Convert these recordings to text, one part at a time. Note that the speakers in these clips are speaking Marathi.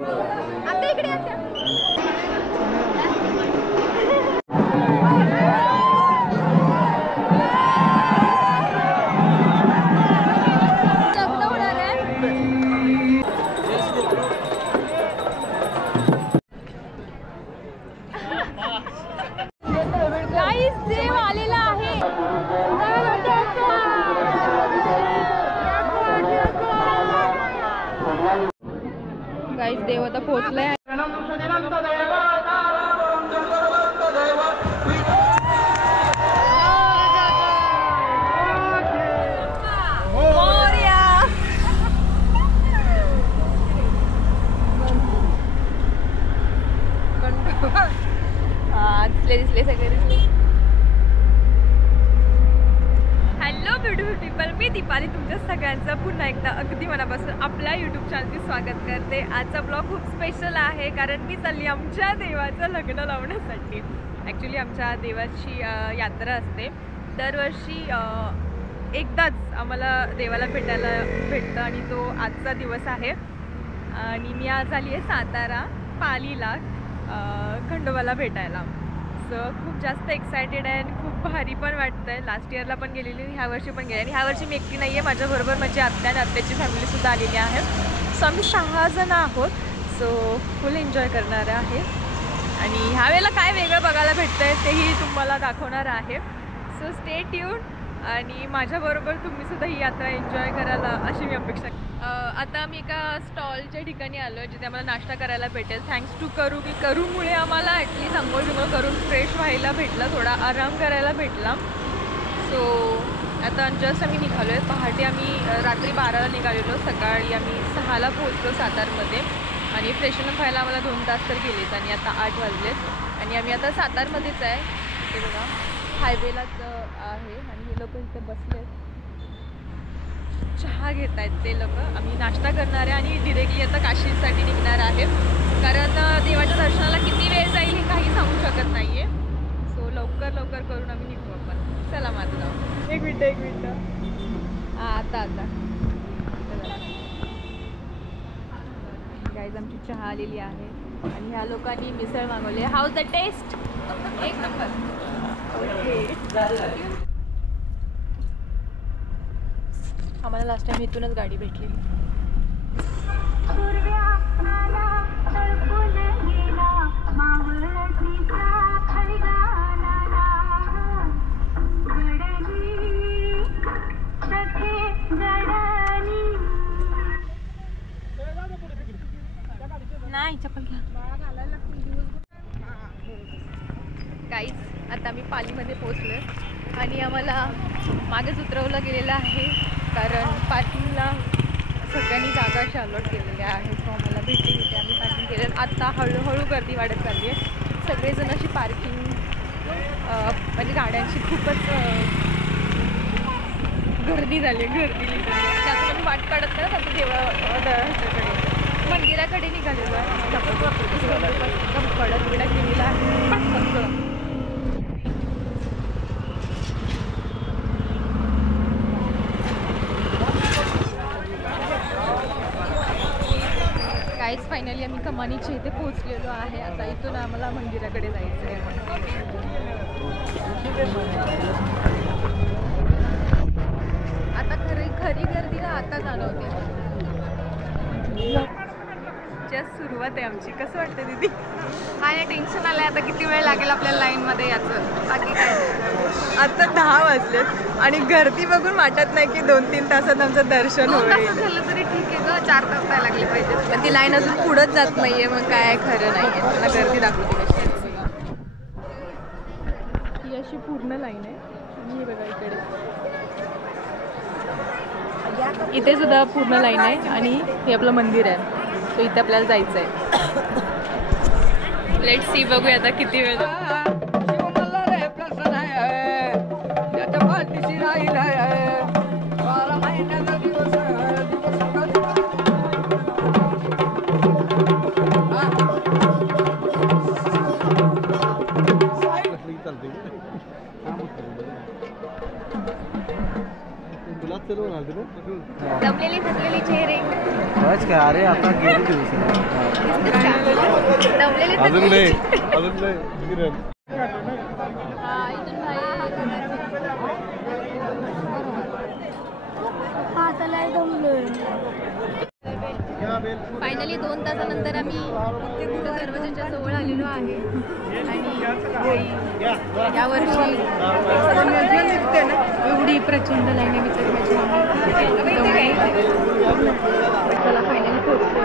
आता इकडे आता गाईस देव आलेला आहे। गाईस देव आता पोहोचलाय। दिसले सगळे दिसले। हॅलो ब्युटिफुल पीपल, मी दीपाली तुमच्या सगळ्यांचं पुन्हा एकदा अगदी मनापासून आपल्या यूट्यूब चॅनलचे स्वागत करते। आजचा ब्लॉग खूप स्पेशल आहे कारण मी चालली आमच्या देवाचं लग्न लावण्यासाठी। ॲक्च्युली आमच्या देवाची यात्रा असते दरवर्षी। एकदाच आम्हाला देवाला भेटायला भेटतं आणि तो आजचा दिवस आहे। आणि मी आज आली आहे सातारा पालीला खंडोबाला भेटायला। खूप जास्त एक्सायटेड आहे आणि खूप भारी पण वाटतंय। लास्ट इयरला पण गेलेली, ह्या वर्षी पण गेले आणि ह्या वर्षी मी एकटी नाही आहे, माझ्याबरोबर माझी आत्या आणि आत्याची फॅमिलीसुद्धा आलेली आहे। सो आम्ही 6 जण आहोत। सो फुल एन्जॉय करणार आहे आणि ह्या वेळेला काय वेगळं बघायला भेटतं आहे तेही तुम्हाला दाखवणार आहे। सो स्टे ट्यून आणि माझ्याबरोबर तुम्हीसुद्धा ही यात्रा एन्जॉय करायला अशी मी अपेक्षा। आता आम्ही एका स्टॉलच्या ठिकाणी आलो आहे जिथे आम्हाला नाश्ता करायला भेटेल। थँक्स टू करू की करूमुळे आम्हाला ॲटलीस्ट आंघोळ बिंघोळ करून फ्रेश व्हायला भेटलं, थोडा आराम करायला भेटला। सो आता जस्ट आम्ही निघालो आहे। पहाटे आम्ही रात्री 12ला निघालेलो, सकाळी आम्ही 6ला पोहोचलो सातारमध्ये आणि फ्रेशनअप व्हायला आम्हाला 2 तास तर गेलेच आणि आता 8 वाजलेत आणि आम्ही आता सातारमध्येच आहे। ते बघा हायवेलाच आहे आणि हे लोक इथे बसलेत, चहा घेत आहेत ते लोक। आम्ही नाश्ता करणार आहे आणि डिरेक्टली आता काशीसाठी निघणार आहे कारण देवाच्या दर्शनाला किती वेळ जाईल हे काही सांगू शकत नाही आहे। सो लवकर लवकर करून आम्ही निघू आपण। चला माझं जाऊ। एक मिनटं हां आता गाईज आमची चहा आलेली आहे आणि ह्या लोकांनी मिसळ मागवली। How the taste? एक नंबर। ओके आम्हाला लास्ट टाइम इथूनच गाडी भेटलेली। नाही चप्पल घ्या। गाईज आता आम्ही पालीमध्ये पोहोचलो आणि आम्हाला मागेच उतरवलं गेलेलं आहे कारण पार्किंगला सगळ्यांनी जागा अशा अलॉट केलेल्या आहेत। सो आम्हाला भेटली होती, आम्ही पार्किंग केलं। आता हळूहळू गर्दी वाढत चालली आहे। सगळेजण अशी पार्किंग म्हणजे गाड्यांची खूपच गर्दी झाली त्यातून आम्ही वाट काढत करत आता ह्याच्याकडे मंदिराकडे निघालेलो आहे। कडक बिडक केलेला आहे। गाईज फायनली आम्ही कमानीच्या इथे पोहोचलेलो आहे। आता इथून आम्हाला मंदिराकडे जायचं आहे। आता खरी गर्दीला आता जाणवते। जस्ट सुरुवात आहे आमची। कसं वाटतं दीदी? काय टेन्शन आलंय आता किती वेळ लागेल आपल्या लाईनमध्ये याचं, बाकी काय नाही। आता 10 वाजलेत आणि गर्दी बघून वाटत नाही की 2-3 तासात आमचं दर्शन होईल। झालं तरी ठीक आहे ग, 4 तास काय लागले पाहिजे। पण ती लाईन अजून पुढंच जात नाहीये, मग काय खरं नाहीये। मला गर्दी दाखवते कशी ही अशी पूर्ण लाईन आहे आणि हे बघा इथे सुद्धा पूर्ण लाईन आहे आणि हे आपलं मंदिर आहे। सो इथे आपल्याला जायचं आहे। लेट्स सी, बघूया आता किती वेळ। दमलेली थकलेली चेहरे बस काय, अरे आता गेली दिवस दमलेले तर अजून नाही पाहिजे. अजून नाही किरण. हा, इथून बाहेर फायनली 2 तासानंतर आम्ही दरवाजाच्या जवळ आलेलो आहे आणि या वर्षी एवढी प्रचंड लाईन आहे चला फायनली पोहोचलो.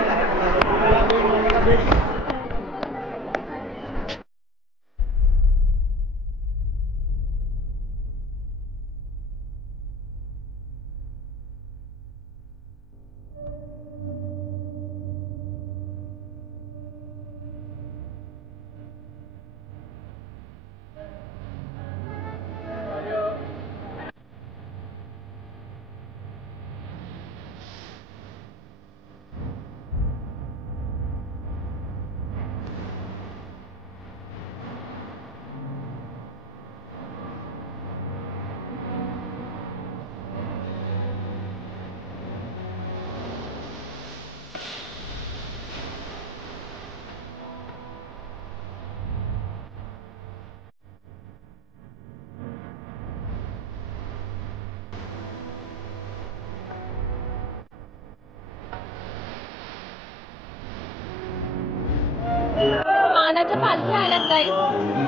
मानाच्या पालख्या आल्यात काही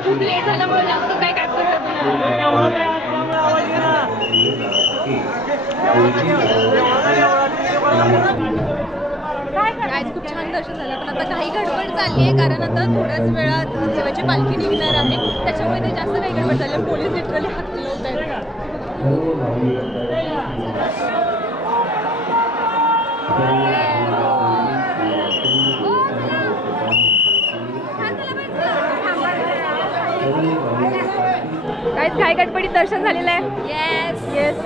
खूप लेट झाल्यामुळे जास्त काही काय करत नाही. खूप छान दर्शन झालं पण आता काही गडबड चालली आहे कारण आता थोड्याच वेळात देवाची पालखी निघणार आहे त्याच्यामुळे ते जास्त काही गडबड झाली. पोलीस लिटरली हात लावत आहेत. काय गडबडीत दर्शन झालेलं आहे. Yes yes.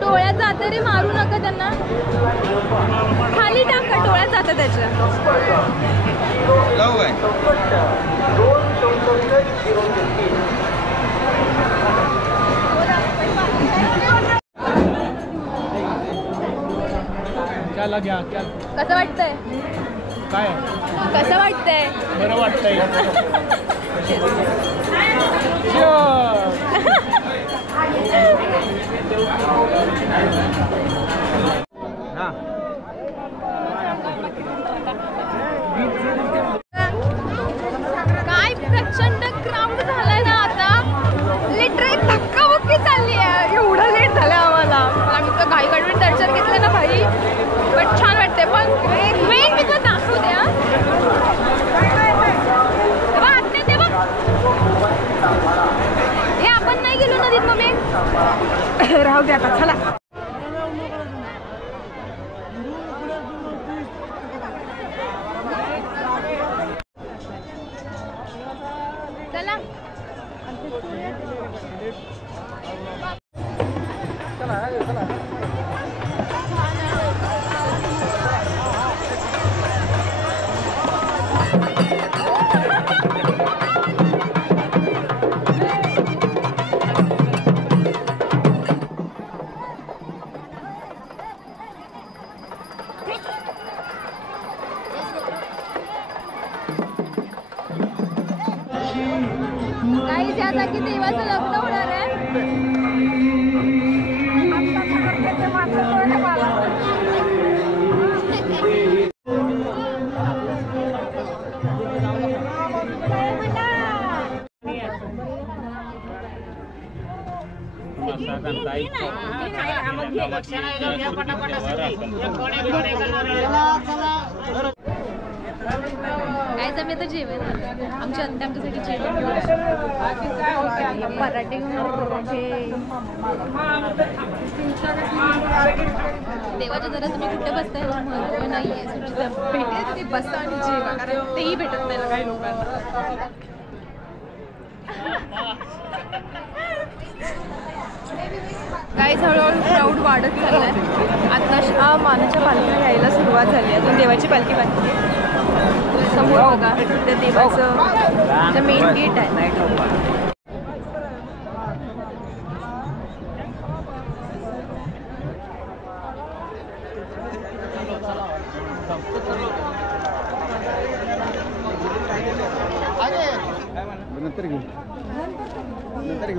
डोळ्यात जात रे, मारू नका त्यांना, खाली टाका, डोळ्यात जातं त्याच्या. कसं वाटतंय? काय कसं वाटतंय? बरं वाटतंय. काय प्रचंड क्राऊड झालाय ना आता, लिटरली धक्काबुक्की चालली आहे. एवढं लेट झालं आम्हाला. आम्ही तर घाई गडबडीत दर्शन घेतलं ना भाई, पण छान वाटतंय. पण मेन मी तुला दाखवते. हे आपण नाही गेलो नदीत मम्मी. राहू दे आता, चला. चला काही ज्या जागी देवाचं लग्न होणार आहे काय जमे तर जेवण आमच्या अंत्या आमच्यासाठी जेवण पराठे देवाच्या जरा तुम्ही कुठे बसताय महत्व नाहीये भेटेल ते बसा आणि जेवा कारण तेही भेटत नाही काही लोकांना काही हळूहळू क्राऊड वाढत चाललाय. आता मानाच्या पालखीला यायला सुरुवात झाली. अजून देवाची पालखी बाकी आहे. समोर बघा ते देवाचं मेन गेट आहे.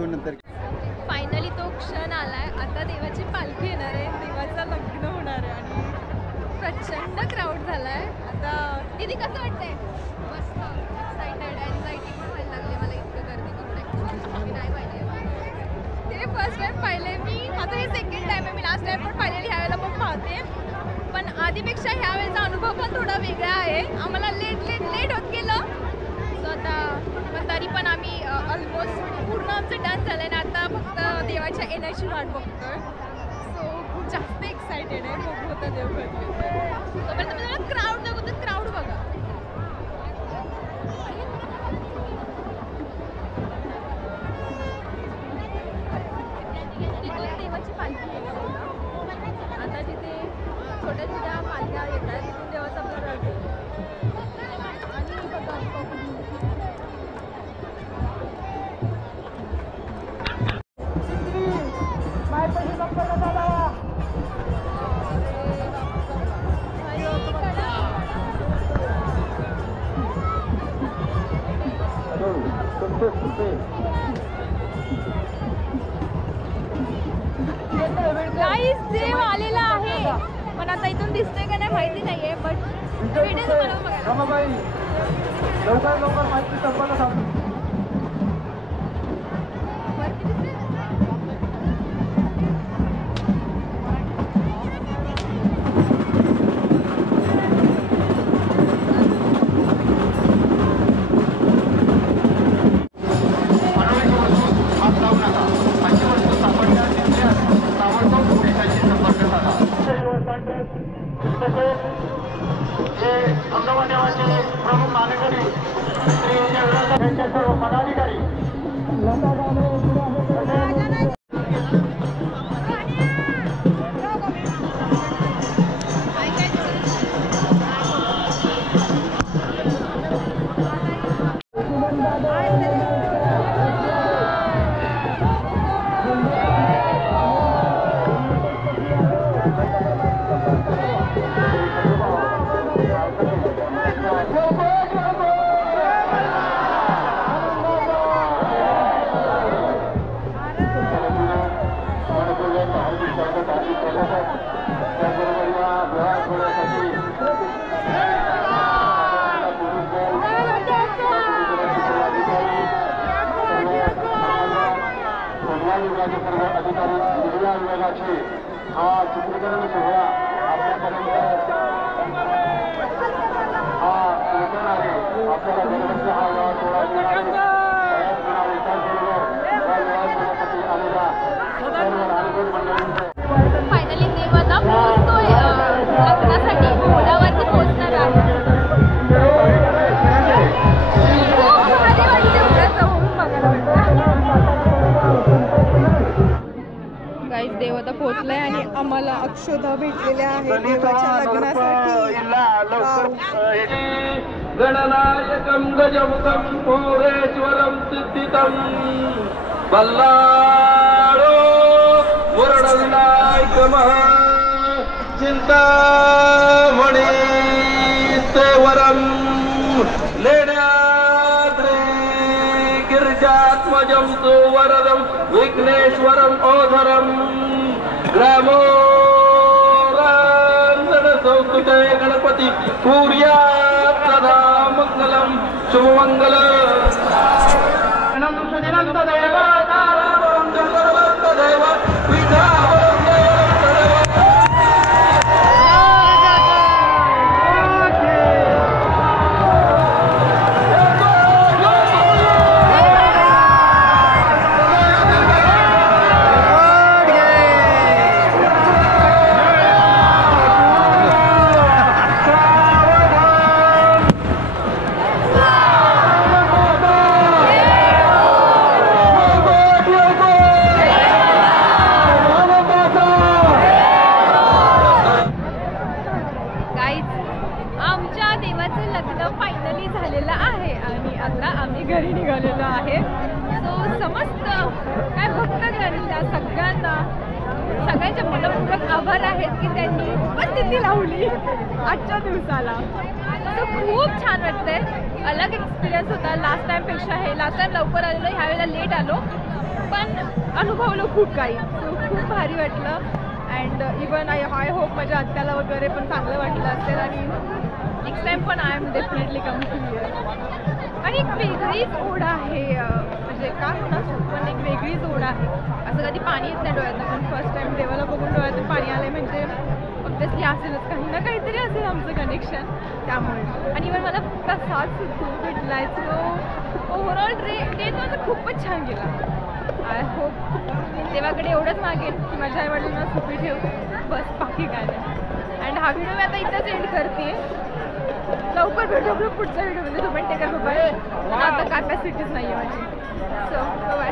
नंतर फायनली तो क्षण आलाय. आता देवाची पालखी येणार आहे, देवाचं लग्न होणार आहे आणि प्रचंड क्राऊड झालाय. आता दीदी कसं वाटतंय? मस्त एक्सायटेड. एन्झायटी पण व्हायला लागली मला इतकं गर्दी बघून. मी नाही पाहिले ते फर्स्ट टाइम पाहिले मी. आता हे सेकंड टाइम आहे. मी लास्ट टाइम पण पाहिलेली, ह्या वेळेला पण पाहते. पण आधीपेक्षा ह्या वेळेचा अनुभव पण थोडा वेगळा आहे. आम्हाला लेट होत गेलं. सो आता पण तरी पण आम्ही ऑलमोस्ट पूर्ण आमचं डन झालं आहे ना. आता फक्त देवाच्या येण्याची वाट बघतोय. सो खूप जास्त एक्सायटेड आहे. बघू होतं देव तोपर्यंत तुम्हाला क्राऊड दाखवतो. क्राऊड बघा. तिथून देवाची पालखी येते. आता तिथे छोट्या छोट्या पालख्या येतात. तिथून देवाचा आपला आणि गाईस देव आलेला आहे. पण आता इथून दिसतोय का नाही माहिती नाहीये. बट व्हिडिओ तुम्हाला बघायला लवकर माहिती संपायला सांगतो. प्रमुख कार्यकारी श्री सर्व पदाधिकारी अधिकारी मीडिया विभागाचे हा चित्रीकरण सोहळा आपल्यापर्यंत हा पोहोचणार आहे. आपल्याला दरवर्षी हा विवाह सोहळा घेणार विचारबरोबर आलेला सर्व नागरिक मंडळींचे फायनली देव आता पोहोचतोय. लग्नासाठी घोड्यावरती पोहोचणार आहे. खूप भारी वाटते उद्या जाऊन. पोहोचलंय आणि आम्हाला अक्षता भेटलेल्या आहेत देवाच्या लग्नासाठी. गणनायकं गजमुखं भुवनेश्वरं सिद्धितं बल्लाळो मुरडनायकमः चिंतामणि सेवरं लेण्याद्रि गिरिजात्मजं सुवरदं विघ्नेश्वरं ओधरं ग्रामो संस्कृते गणपती कुर्यात् सदा मंगलम शुभमंगल अनंत सुदिनंत देव तारावरं जगवंत देव विद्यावरं फायनली झालेलं आहे आणि आता आम्ही घरी निघालेलो आहे. सो समस्त काय भक्तगणांना सगळ्यांचे मनपूर्वक आभार आहेत की त्यांनी उपस्थिती लावली आजच्या दिवसाला. सो खूप छान वाटतंय. अलग एक्सपिरियन्स होता लास्ट टाईमपेक्षा. हे लास्ट टाईम लवकर आलेलो, ह्यावेळेला लेट आलो पण अनुभवलं खूप काही. सो खूप भारी वाटलं. अँड इवन आय होप माझ्या आत्याला वगैरे पण चांगलं वाटलं असेल आणि नेक्स्ट टाइम पण I am definitely coming here. आणि एक वेगळीच ओढ आहे, म्हणजे काय म्हणा पण एक वेगळीच ओढ आहे. असं कधी पाणी येत नाही डोळ्यातनं पण फर्स्ट टाइम देवाला बघून डोळ्यातून पाणी आलं म्हणजे ऑब्वियसली असेलच, काही ना काहीतरी असेल आमचं कनेक्शन त्यामुळे. आणि इवन मला प्रसाद सुद्धा भेटला आहे. सो ओव्हरऑल डे माझं खूपच छान गेला. आय होप देवाकडे एवढंच मागेन की माझ्या आईवडिलांना सुखी ठेव, बस बाकी काय नाही. अँड हा व्हिडिओ मी आता इथंच एंड करते. लवकर भेटू आपलं पुढच्या व्हिडिओमध्ये. तो पण टेकर बाय. आता कॅपॅसिटीच नाही आहे माझी. So bye.